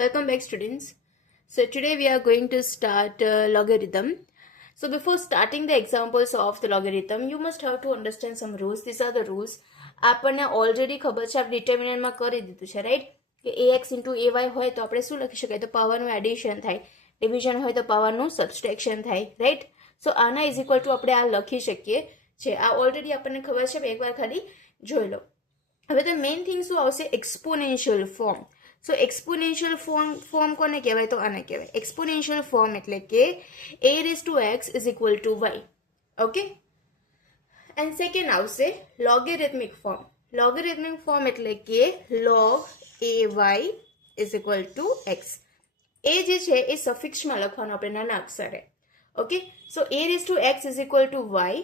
Welcome back, students. So today we are going to start logarithm. So before starting the examples of the logarithm, you must have to understand some rules. These are the rules. આપણને already ખબર છે, આપણે ડિટર્મિનન્ટમાં કરી દીધું છે, right? કે ax into ay હોય તો આપણે શું લખી શકાય? તો પાવરનું એડિશન થાય. ડિવિઝન હોય તો પાવરનું સબસ્ટ્રેક્શન થાય, રાઈટ? સો આના ઇઝ ઇક્વલ ટુ આપણે આ લખી શકીએ છે. આ ઓલરેડી આપણને ખબર છે, એકવાર ખાલી જોઈ લો. હવે તો મેઇન થિંગ શું આવશે? Exponential form. So exponential form કોને કહેવાય? તો આને કહેવાય એક્સપોનેન્શિયલ ફોર્મ. એટલે કે a raised to x is equal to y. Okay, and second આવશે લોગેરિથમિક ફોર્મ. લોગેરિથમિક ફોર્મ એટલે કે log ay is equal to x. એ જે છે એ સફિક્સમાં લખવાનું આપણે નાના અક્ષરે. Okay, so a raised to x is equal to y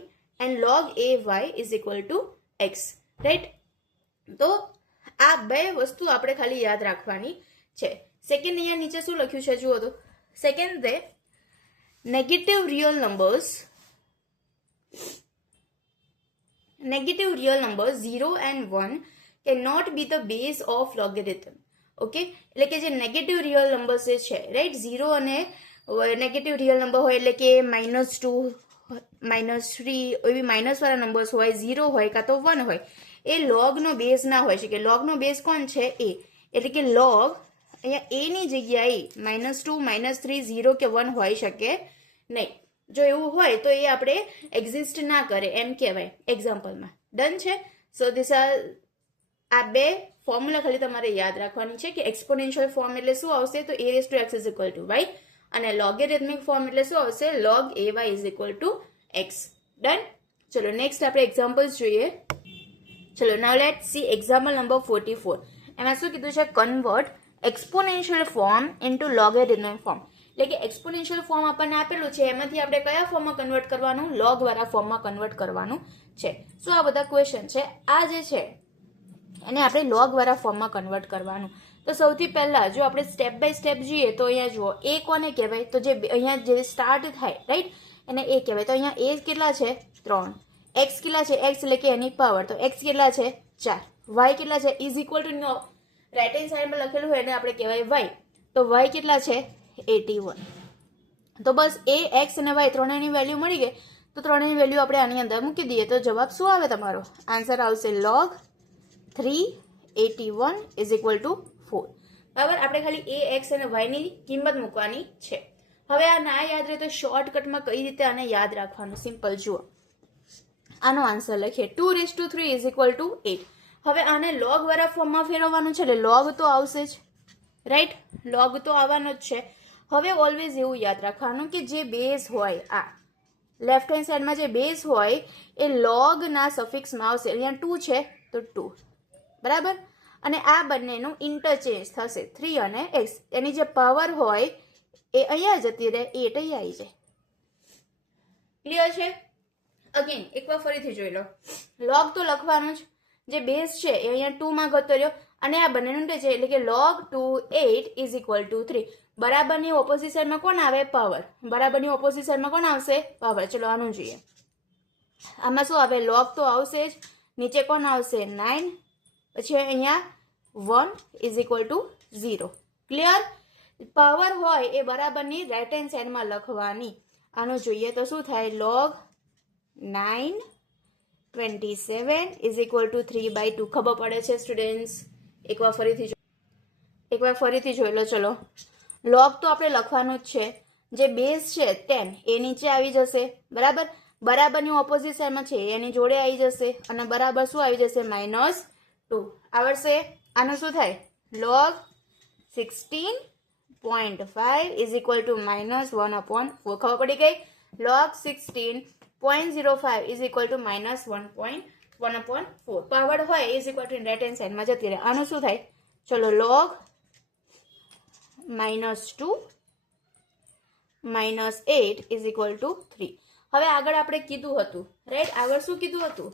and log ay is equal to x, right? તો આ બે વસ્તુ આપણે ખાલી યાદ રાખવાની છે. સેકન્ડ અહીંયા નીચે શું લખ્યું છે જુઓ તો. Second they negative real numbers 0 and 1 cannot be the base of logarithm. Okay, એટલે કે જે નેગેટિવ રિયલ નંબર્સ છે, રાઈટ? 0 અને નેગેટિવ રિયલ નંબર હોય એટલે કે -2 -3 એવી માઇનસ વાળા નંબર્સ હોય, 0 હોય કાં તો 1 હોય, એ લોગનો બેઝ ના હોય શકે. લોગનો બેઝ કોણ છે? એ. એટલે કે લોગ અહીંયા એ ની જગ્યાએ -2 -3 0 કે 1 હોઈ શકે નહીં. જો એવું હોય તો એ આપણે એક્ઝિસ્ટ ના કરે એમ કહેવાય એક્ઝામ્પલમાં. ડન છે? સો ધીસ આર આ બે ફોર્મ્યુલા ખાલી તમારે યાદ રાખવાની છે કે એક્સપોનેન્શિયલ ફોર્મ એટલે શું આવશે? તો a raised to x is equal to y અને લોગેરિથમિક ફોર્મ એટલે શું આવશે? log ay is equal to x. Done? ચલો નેક્સ્ટ આપણે એક્ઝામ્પલ્સ જોઈએ. ચલો નાઉ લેટ સી એક્ઝામ્પલ નંબર 44. એમાં શું કીધું છે? Convert exponential form into logarithmic form. એટલે કે એક્સપોનેન્શિયલ ફોર્મ આપણને આપેલું છે, એમાંથી આપણે કયા ફોર્મમાં કન્વર્ટ કરવાનું? લોગ વાળા ફોર્મમાં કન્વર્ટ કરવાનું છે. શું આ બધા ક્વેશ્ચન છે? આ જે છે એને આપણે લોગ વાળા ફોર્મમાં કન્વર્ટ કરવાનું. તો સૌથી પહેલા જો આપણે સ્ટેપ બાય સ્ટેપ જોઈએ તો અહીંયા જુઓ, એ કોને કહેવાય? તો જે અહીંયા જે સ્ટાર્ટ થાય, રાઈટ, એને એ કહેવાય. તો અહીંયા એ કેટલા છે? 3. એક્સ કેટલા છે? એક્સ એટલે કે એની પાવર. તો એક્સ કેટલા છે? 4. વાય કેટલા છે? ઇઝ ઇક્વલ ટુ નો રાઈટ હેન્ડ સાઈડમાં લખેલું હોય એને આપણે કહેવાય વાય. તો વાય કેટલા છે? 81. તો બસ એ એક્સ અને વાય ત્રણેયની વેલ્યુ મળી ગઈ. તો ત્રણેયની વેલ્યુ આપણે આની અંદર મૂકી દઈએ તો જવાબ શું આવે તમારો? આન્સર આવશે log 381 is equal to 4. બરાબર? આપણે ખાલી એ એક્સ અને વાયની કિંમત મૂકવાની છે. હવે આ ના યાદ રહે તો શોર્ટકટમાં કઈ રીતે આને યાદ રાખવાનું? સિમ્પલ જુઓ, આનો આન્સર લખીએ 2 raised to 3 is equal to 8. હવે આને લોગ વાળા ફોર્મમાં ફેરવવાનું છે એટલે લોગ તો આવશે જ, રાઈટ? લોગ તો આવવાનો જ છે. હવે ઓલવેઝ એવું યાદ રાખવાનું કે જે બેઝ હોય, આ લેફ્ટ હેન્ડ સાઈડમાં જે બેઝ હોય એ લોગના સફિક્સમાં આવશે. અહીંયા 2 છે તો 2, બરાબર? અને આ બંનેનું ઇન્ટરચેન્જ થશે 3 અને x. એની જે પાવર હોય એ અહીંયા જતી રહે, 8 અહીંયા આવી જાય. ક્લિયર છે? અગેન એકવાર ફરીથી જોઈ લો. લોગ તો લખવાનું જ, જે બેઝ છે એ અહીંયા 2 માં ગતો રહ્યો અને આ બંનેનું છે એટલે કે log 2 8 is equal to 3. બરાબરની opposite સાઈડમાં કોણ આવે? પાવર. બરાબરની ઓપોઝિટ સાઈડમાં કોણ આવશે? પાવર. ચલો આનું જોઈએ. આમાં શું આવે? લોગ તો આવશે જ. નીચે કોણ આવશે? 9. પછી અહીંયા 1 is equal to 0. Clear? Power હોય એ બરાબરની રાઈટ હેન્ડ સાઈડમાં લખવાની. આનું જોઈએ તો શું થાય? log 9 27 is equal to 3/2. ખબર પડે છે સ્ટુડન્ટ્સ? એકવાર ફરીથી જોઈ લો. ચલો લોગ તો આપણે લખવાનું જ છે. જે બેઝ છે 10 એ નીચે આવી જશે, બરાબર? બરાબરની ઓપોઝિટ સાઈડમાં છે એની જોડે આવી જશે અને બરાબર શું આવી જશે? -2 આવડશે. આનું શું થાય? log 16.5 is equal to -1/4. ખબર પડી ગઈ? log 16.05 is equal to -1/4. Power હોય is equal to right hand સાઈડમાં જતી રહે. આનું શું થાય? ચલો log -2 -8 is equal to 3. હવે આગળ આપણે કીધું હતું, રાઈટ? આગળ શું કીધું હતું?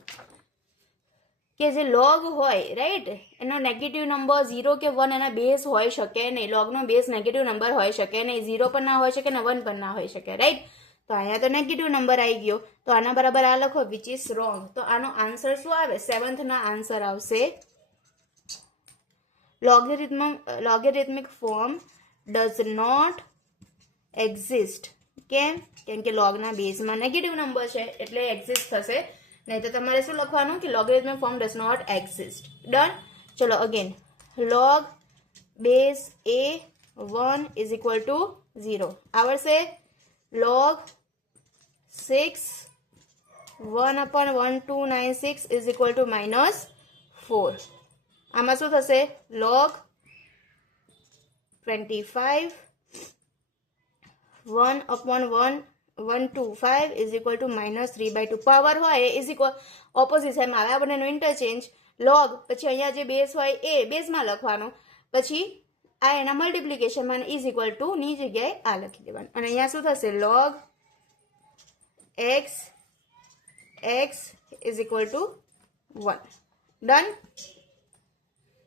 કે જે લોગ હોય, રાઈટ, એનો નેગેટિવ નંબર 0 કે 1 એના બેઝ હોઈ શકે નહીં. લોગનો બેઝ નેગેટિવ નંબર હોઈ શકે નહીં. 0 પણ ના હોઈ શકે ને 1 પણ ના હોઈ શકે, રાઈટ? તો અહીંયા તો નેગેટિવ નંબર આવી ગયો. તો આના બરાબર આ લખો, વિચ ઇઝ રોંગ. તો આનો આન્સર શું આવે? 7th ના આન્સર આવશે logarithmic form does not exist. કેમ કે લોગના બેઝમાં નેગેટિવ નંબર છે એટલે એક્ઝિસ્ટ થશે, નહીં તો તમારે શું લખવાનું કે logarithmic form does not exist. Done. ચલો again, log base a 1 is equal to 0 આવડશે. Log 6 1/1296 is equal to -4. આમાં શું થશે? Log 25 1/125 is equal to -3/2. Power હોય ઇઝ ઇક્વલ ઓપોઝિટ સાઈડમાં આવે બંનેનું ઇન્ટરચેન્જ. લોગ પછી અહીંયા જે બેઝ હોય એ બેઝમાં લખવાનું, પછી આ એના મલ્ટિપ્લિકેશનમાં ઇઝ ઇક્વલ ટુ ની જગ્યાએ આ લખી દેવાનું. અને અહીંયા શું થશે? Log x is equal to 1. Done.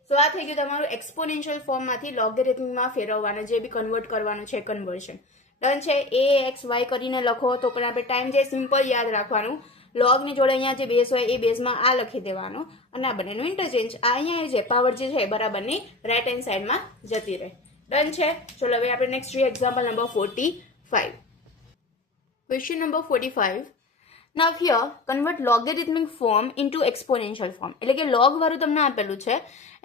So આ થઈ ગયું તમારું એક્સપોનેન્શિયલ ફોર્મમાંથી લોગેરિથમિકમાં ફેરવવાનું, જે બી કન્વર્ટ કરવાનું છે કન્વર્શન. ડન છે. a x y કરીને લખો તો પણ આપણે ટાઈમ જે સિમ્પલ યાદ રાખવાનું. લોગની જોડે અહીંયા જે બેઝ હોય એ બેઝમાં આ લખી દેવાનું અને આ બંનેનું ઇન્ટરચેન્જ. આ અહીંયા જે પાવર જે છે બરાબરની રાઈટ હેન્ડ સાઈડમાં જતી રહે. ડન છે. ચલો હવે આપણે નેક્સ્ટ જોઈએ example number 45. Question number 45. Now here convert logarithmic form into exponential form. એટલે કે log વાળું તમને આપેલું છે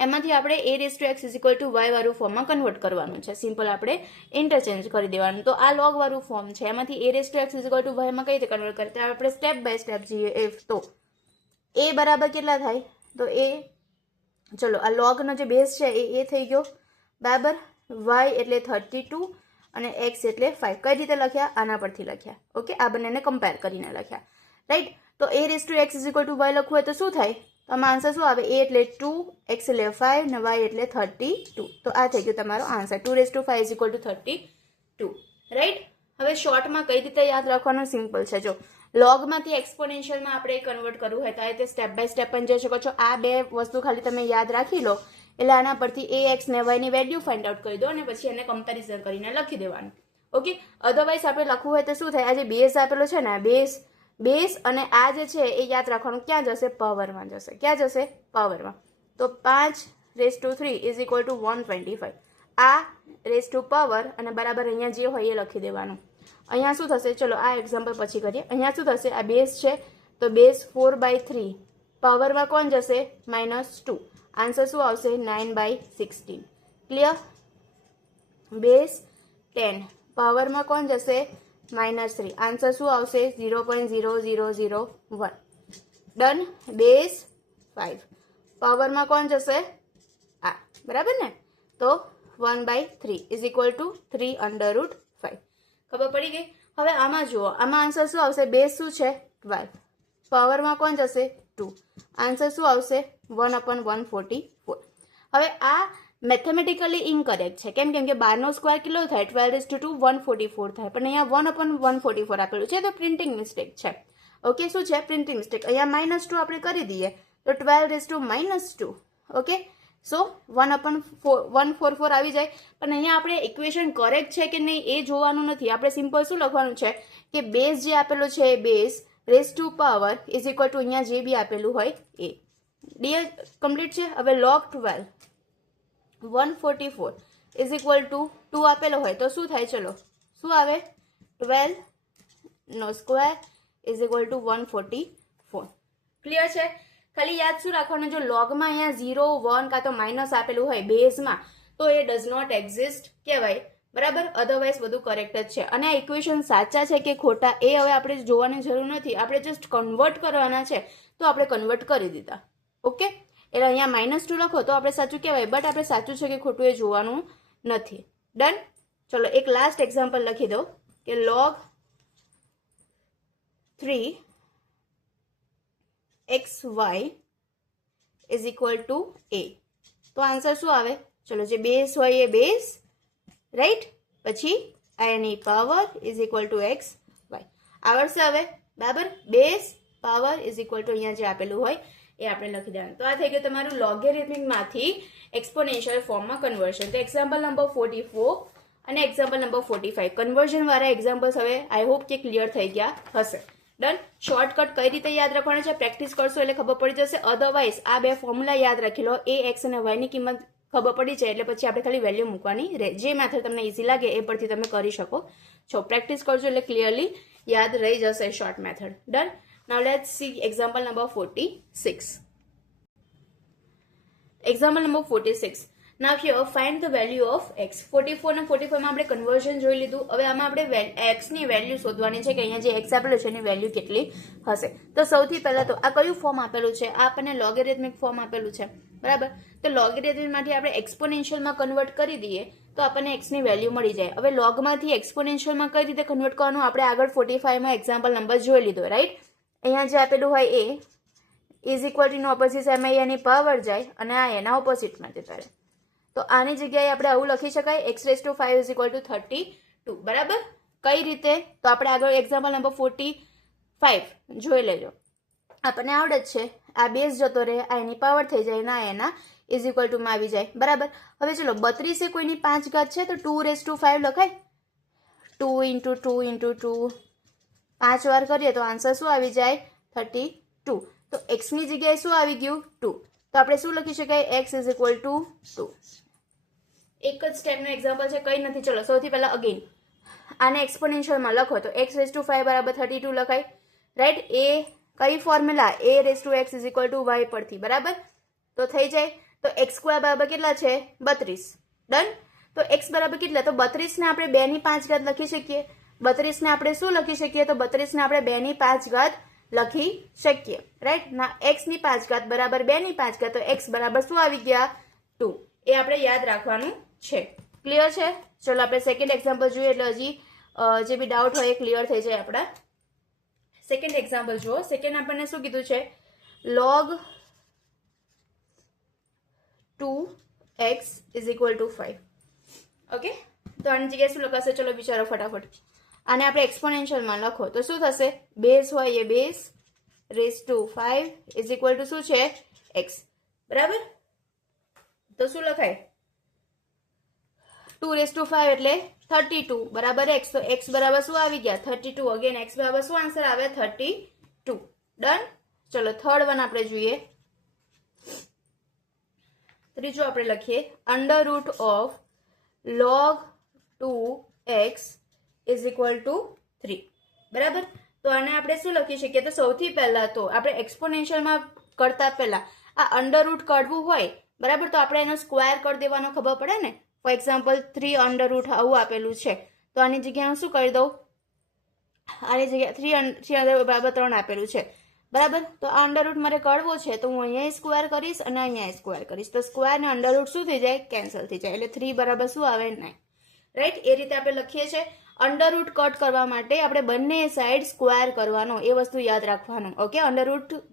એમાંથી આપણે a raised to x is equal to y વાળું ફોર્મમાં કન્વર્ટ કરવાનું છે. સિમ્પલ આપણે ઇન્ટરચેન્જ કરી દેવાનું. તો આ log વાળું ફોર્મ છે એમાંથી a raised to x is equal to y માં કઈ રીતે કન્વર્ટ કરતા આપણે સ્ટેપ બાય સ્ટેપ જઈએ. તો a બરાબર કેટલા થાય? તો a ચલો આ log નો જે બેઝ છે એ a થઈ ગયો બરાબર. y એટલે 32 અને x એટલે 5. કઈ રીતે લખ્યા? આના પરથી લખ્યા. ઓકે, આ બંનેને કમ્પેર કરીને લખ્યા. રાઈટ. તો a raised to x is equal to y લખવું હોય તો શું થાય? તો આમાં આન્સર શું આવે? a એટલે 2, x એટલે 5 અને y એટલે 32. તો આ થઈ ગયો તમારો answer. 2 raised to 5 is equal to 32. Right. હવે શોર્ટમાં કઈ રીતે યાદ રાખવાનું? સિમ્પલ છે. જો લોગમાંથી એક્સપોનેન્શિયલમાં આપણે કન્વર્ટ કરવું હોય તો આ રીતે સ્ટેપ બાય સ્ટેપ પણ જઈ શકો છો. આ બે વસ્તુ ખાલી તમે યાદ રાખી લો એટલે આના પરથી a x ને y ની વેલ્યુ ફાઇન્ડ આઉટ કરી દો અને પછી એને કમ્પેરિઝન કરીને લખી દેવાનું. ઓકે. અધરવાઇઝ આપણે લખવું હોય તો શું થાય? આ જે બેઝ આપેલો છે ને બેઝ અને આ જે છે એ યાદ રાખવાનું. ક્યાં જશે? પાવરમાં જશે. ક્યાં જશે? પાવરમાં. તો 5 raised to 3 is equal to 125. આ raised to પાવર અને બરાબર અહીંયા જે હોય એ લખી દેવાનું. અહીંયા શું થશે? ચલો આ એક્ઝામ્પલ પછી કરીએ. અહીંયા શું થશે? આ બેઝ છે તો બેઝ 4/3 પાવરમાં કોણ જશે? -2. આન્સર શું આવશે? 9/16. ક્લિયર? બેઝ 10 પાવરમાં કોણ જશે? -3. આન્સર શું આવશે? 0.0001. ડન. બેઝ 5 પાવરમાં કોણ જશે? આ. બરાબર ને? તો 1/3 ઇઝ ઇક્વલ ટુ 3/5. ખબર પડી ગઈ? હવે આમાં જુઓ, આમાં આન્સર શું આવશે? બેઝ શું છે? 12. પાવરમાં કોણ જશે? 2. આન્સર શું આવશે? 1/144. હવે આ મેથેમેટિકલી ઇનકરેક્ટ છે. કેમ કે 12 સ્ક્વેર કેટલો થાય? 12 raised to 2 144 થાય. પણ અહીંયા 1/144 આપેલું છે તો પ્રિન્ટિંગ મિસ્ટેક છે. ઓકે, શું છે? Printing mistake. અહીંયા -2 આપણે કરી દઈએ તો 12 raised to -2. ઓકે, સો 1/144 આવી જાય. પણ અહીંયા આપણે ઇક્વેશન કરેક્ટ છે કે નહીં એ જોવાનું નથી. આપણે સિમ્પલ શું લખવાનું છે કે બેઝ જે આપેલો છે એ base raise to power is equal to અહીંયા જે બી આપેલું હોય એ. ડીએર કમ્પ્લીટ છે. હવે log 12 144 ઇઝ ઇક્વલ ટુ 2 આપેલો હોય તો શું થાય? ચલો શું આવે? 12 નો square is equal to 144. Clear છે? ખાલી યાદ શું રાખવાનું? જો લોગમાં અહીંયા 0 1 કાં તો માઇનસ આપેલું હોય બેઝમાં તો એ ડઝ નોટ એક્ઝિસ્ટ કહેવાય. બરાબર. અધરવાઇઝ બધું કરેક્ટ જ છે. અને આ ઇક્વેશન સાચા છે કે ખોટા એ હવે આપણે જોવાની જરૂર નથી. આપણે જસ્ટ કન્વર્ટ કરવાના છે તો આપણે કન્વર્ટ કરી દીધા. ઓકે, એટલે અહીંયા -2 લખો તો આપણે સાચું કહેવાય, બટ આપણે સાચું છે કે ખોટું એ જોવાનું નથી. ડન. ચલો એક લાસ્ટ એક્ઝામ્પલ લખી દો કે log 3 xy is equal two a. તો આન્સર શું આવે? ચલો જે બેઝ હોય એ બેઝ, રાઈટ, પછી એની power is equal to x y. આવડશે હવે? બરાબર. Base power is equal to અહીંયા જે આપેલું હોય એ આપણે લખી દેવાનું. તો આ થઈ ગયું તમારું લોગેરિથમિકમાંથી એક્સપોનેન્શિયલ ફોર્મમાં કન્વર્શન. તો એક્ઝામ્પલ નંબર 44 અને એક્ઝામ્પલ નંબર 45 કન્વર્ઝન વાળા એક્ઝામ્પલ્સ હવે આઈ હોપ કે ક્લિયર થઈ ગયા હશે. ડન. શોર્ટકટ કઈ રીતે યાદ રાખવાનું છે પ્રેક્ટિસ કરશો એટલે ખબર પડી જશે. અધરવાઇઝ આ બે ફોર્મ્યુલા યાદ રાખી લો. a x અને y ની કિંમત ખબર પડી જાય એટલે પછી આપણે ખાલી વેલ્યુ મૂકવાની રહે. જે મેથડ તમને ઇઝી લાગે એ પરથી તમે કરી શકો છો. પ્રેક્ટિસ કરજો એટલે ક્લિયરલી યાદ રહી જશે short method. Done. Now let's see example number 46. Example number 46. Now here find the value of x. 44 અને 45 માં આપણે કન્વર્ઝન જોઈ લીધું. હવે આમાં આપણે x ની વેલ્યુ શોધવાની છે કે અહીંયા જે x આપેલું છે એની વેલ્યુ કેટલી હશે. તો સૌથી પહેલા તો આ કયું ફોર્મ આપેલું છે? આ આપણને લોગેરિથમિક ફોર્મ આપેલું છે, બરાબર. તો લોગેરિથમમાંથી આપણે એક્સપોનેન્શિયલમાં કન્વર્ટ કરી દઈએ તો આપણને x ની વેલ્યુ મળી જાય. હવે લોગમાંથી એક્સપોનેન્શિયલમાં કઈ રીતે કન્વર્ટ કરવાનું આપણે આગળ 45 માં એક્ઝામ્પલ નંબર જોઈ લીધો, રાઈટ. અહીંયા જે આપેલું હોય a ઇઝ ઇક્વલ ટુ નો ઓપોઝિટ સાઈડમાં એની પાવર જાય અને આ એના ઓપોઝિટમાં જતા રહે. તો આની જગ્યાએ આપણે આવું લખી શકાય x⁵ ઇઝ ઇક્વલ ટુ 32, બરાબર. કઈ રીતે? તો આપણે આગળ એક્ઝામ્પલ નંબર 45 જોઈ લેજો. આપણને આવડે જ છે, આ બેઝ જતો રહે, આ એની પાવર થઈ જાય, ના એના ઇઝ ઇક્વલ ટુમાં આવી જાય, બરાબર. હવે ચલો 32 એ કોઈની 5 ઘાત છે તો 2⁵ લખાય. 2 × 2 × 2 5 વાર કરીએ તો આન્સર શું આવી જાય? 32. તો x ની જગ્યાએ શું આવી ગયું? 2. તો આપણે શું લખી શકાય? x is equal two 2. એક જ સ્ટેપનું એક્ઝામ્પલ છે, કંઈ નથી. ચલો સૌથી પહેલા અગેન આને એક્સપોનેન્શિયલમાં લખો તો x⁵ બરાબર 32 લખાય, રાઈટ. એ કઈ formula? a⁵x is equal two y પરથી, બરાબર. તો થઈ જાય. તો x² બરાબર કેટલા છે? 32. ડન. તો x બરાબર કેટલા? તો 32 ને આપણે 2 ની 5 ઘાત લખી શકીએ. 32 ને આપણે શું લખી શકીએ? તો 32 ને આપણે 2 ની 5 ઘાત લખી શકીએ, રાઈટ. ના x ની 5 ઘાત બરાબર 2 ની 5 ઘાત, તો x બરાબર શું આવી ગયા? 2. એ આપણે યાદ રાખવાનું છે. ક્લિયર છે? ચલો આપણે સેકન્ડ એક્ઝામ્પલ જોઈએ એટલે હજી જે બી ડાઉટ હોય એ ક્લિયર થઈ જાય આપણા. સેકન્ડ એક્ઝામ્પલ જુઓ. સેકન્ડ આપણને શું કીધું છે? log 2x is equal two 5. Okay. તો આની જગ્યાએ શું લખાશે? ચલો વિચારો ફટાફટ. આને આપણે એક્સપોનેન્શિયલમાં લખો તો શું થશે? બેઝ હોય એ બેઝ ⁵ ઇઝ ઇક્વલ ટુ શું છે? x, બરાબર. તો શું લખાય? 2⁵ એટલે 32 બરાબર x. તો x બરાબર શું આવી ગયા? 32. અગેન x બરાબર શું આન્સર આવે? 32. ડન. ચલો થર્ડ વન આપણે જોઈએ. ત્રીજું આપણે લખીએ √ log 2x is equal two 3, બરાબર. તો આને આપણે શું લખી શકીએ? તો સૌથી પહેલા તો આપણે એક્સપોનેન્શિયલમાં કરતા પહેલા આ √ કાઢવું હોય, બરાબર, તો આપણે એનો સ્ક્વેર કરી દેવાનો, ખબર પડે ને. ફોર એક્ઝામ્પલ 3 √ આવું આપેલું છે તો આની જગ્યાએ હું શું કરી દઉં? આની જગ્યાએ 3 બરાબર 3 આપેલું છે, બરાબર. તો આ √ મારે કાઢવો છે તો હું અહીંયા સ્ક્વેર કરીશ અને અહીંયા સ્ક્વેર કરીશ. તો સ્ક્વેર ને √ શું થઈ જાય? કેન્સલ થઈ જાય. એટલે 3 બરાબર શું આવે? 9, રાઈટ. એ રીતે આપણે લખીએ છીએ. √ કટ કરવા માટે આપણે બંને સાઈડ સ્ક્વેર કરવાનો, એ વસ્તુ યાદ રાખવાનું. ઓકે. √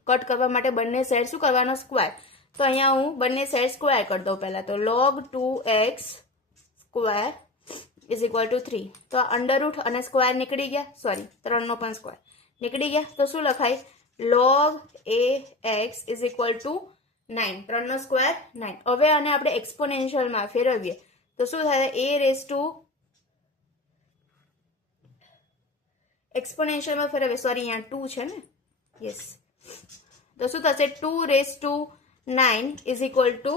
કટ કરવા માટે બંને સાઈડ શું કરવાનો? સ્ક્વેર. તો અહીંયા હું બંને સાઈડ સ્ક્વેર કરી દઉં પહેલા. તો log 2x² is equal two 3. તો √ અને સ્ક્વેર નીકળી ગયા, સોરી 3 નો પણ સ્ક્વેર નીકળી ગયા. તો શું લખાય? log ax is equal to 9. 3 નો સ્ક્વેર 9. હવે આને આપણે એક્સપોનેન્શિયલમાં ફેરવીએ તો શું થાય? એક્સપોનેન્શિયલમાં ફેરવીએ, સોરી અહીંયા 2 છે ને, યસ. તો શું થશે? 2⁹ ઇઝ ઇક્વલ ટુ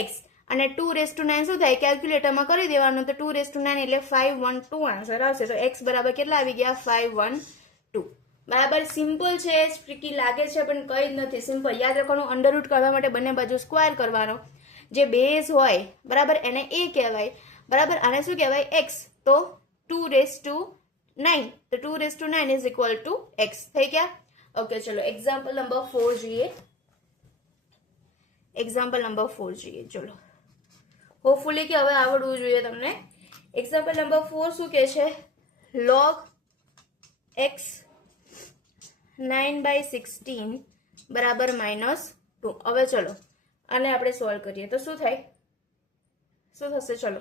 x. અને 2⁹ શું થાય? કેલ્ક્યુલેટરમાં કરી દેવાનું. તો 2⁹ એટલે 512 આન્સર આવશે. તો x બરાબર કેટલા આવી ગયા? 512. બરાબર. સિમ્પલ છે, ટ્રિકી લાગે છે પણ કંઈ જ નથી. સિમ્પલ યાદ રાખવાનું. √ કરવા માટે બંને બાજુ સ્ક્વેર કરવાનો. જે બેઝ હોય, બરાબર, એને a કહેવાય, બરાબર. આને શું કહેવાય? x. તો 2⁹ તો 2⁹ ઇઝ ઇક્વલ ટુ x થઈ ગયા. ઓકે. ચલો એક્ઝામ્પલ નંબર 4 જોઈએ. એક્ઝામ્પલ નંબર 4 જોઈએ. ચલો હોપફુલી કે હવે આવડવું જોઈએ તમને. એક્ઝામ્પલ નંબર 4 શું કહે છે? log x 9/16 બરાબર -2. હવે ચલો આને આપણે સોલ્વ કરીએ તો શું થાય? શું થશે? ચલો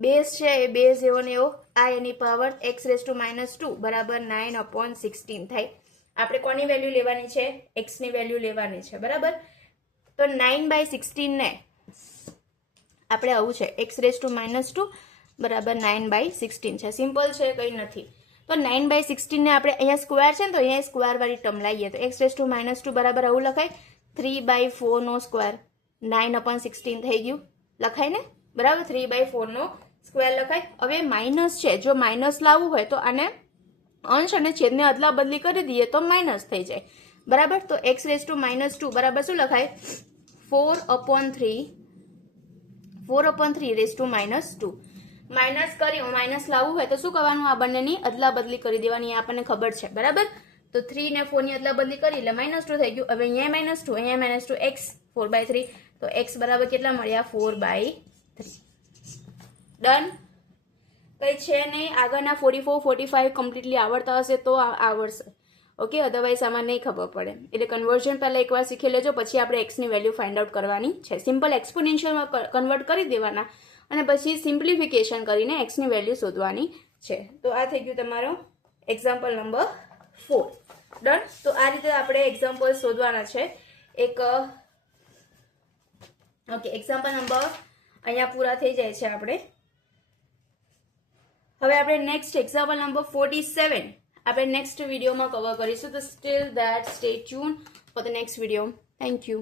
બેઝ છે એ બેઝ એવો ને એવો, આ એની પાવર x⁻² બરાબર 9/16 થાય. આપણે કોની વેલ્યુ લેવાની છે? x ની વેલ્યુ લેવાની છે, બરાબર. તો 9/16 ને આપણે આવું છે x⁻² બરાબર 9/16 છે. સિમ્પલ છે, કંઈ નથી. તો 9/16 ને આપણે અહીંયા સ્ક્વેર છે ને તો અહીંયા સ્ક્વેર વાળી ટર્મ લાવીએ તો x⁻² બરાબર આવું લખાય 3/4 નો સ્ક્વેર 9/16 થઈ ગયું, લખાય ને, બરાબર. 3/4 નો સ્ક્વેર લખાય. હવે માઇનસ છે, જો માઇનસ લાવવું હોય તો આને અંશ અને છેદને અદલા બદલી કરી દઈએ તો માઇનસ થઈ જાય, બરાબર. તો x⁻², બરાબર શું લખાય? 4/3 4/3 માઇનસ કરી માઇનસ લાવવું હોય તો શું કરવાનું? આ બંનેની અદલા બદલી કરી દેવાની, આપણને ખબર છે, બરાબર. તો 3 ને 4 ની અદલા બદલી કરી એટલે -2 થઈ ગયું. હવે અહીંયા -2, અહીંયા -2, x 4/3, તો x બરાબર કેટલા મળ્યા? 4/3. ડન. કઈ છે નહીં. આગળના 44, 45 કમ્પ્લીટલી આવડતા હશે તો આવડશે, ઓકે. અધરવાઇઝ આમાં નહીં ખબર પડે. એટલે કન્વર્ઝન પહેલા એકવાર શીખી લેજો, પછી આપણે x ની વેલ્યુ ફાઇન્ડ આઉટ કરવાની છે. સિમ્પલ એક્સપોનેન્શિયલમાં કન્વર્ટ કરી દેવાના અને પછી સિમ્પ્લિફિકેશન કરીને x ની વેલ્યુ શોધવાની છે. તો આ થઈ ગયું તમારો એક્ઝામ્પલ નંબર 4. ડન. તો આ રીતે આપણે એક્ઝામ્પલ શોધવાના છે. એક ઓકે, એક્ઝામ્પલ નંબર અહીંયા પૂરા થઈ જાય છે આપણે. હવે આપણે નેક્સ્ટ એક્ઝામ્પલ નંબર 47 આપણે નેક્સ્ટ વિડીયોમાં કવર કરીશું. તો steel that stay tune for the next video. Thank you.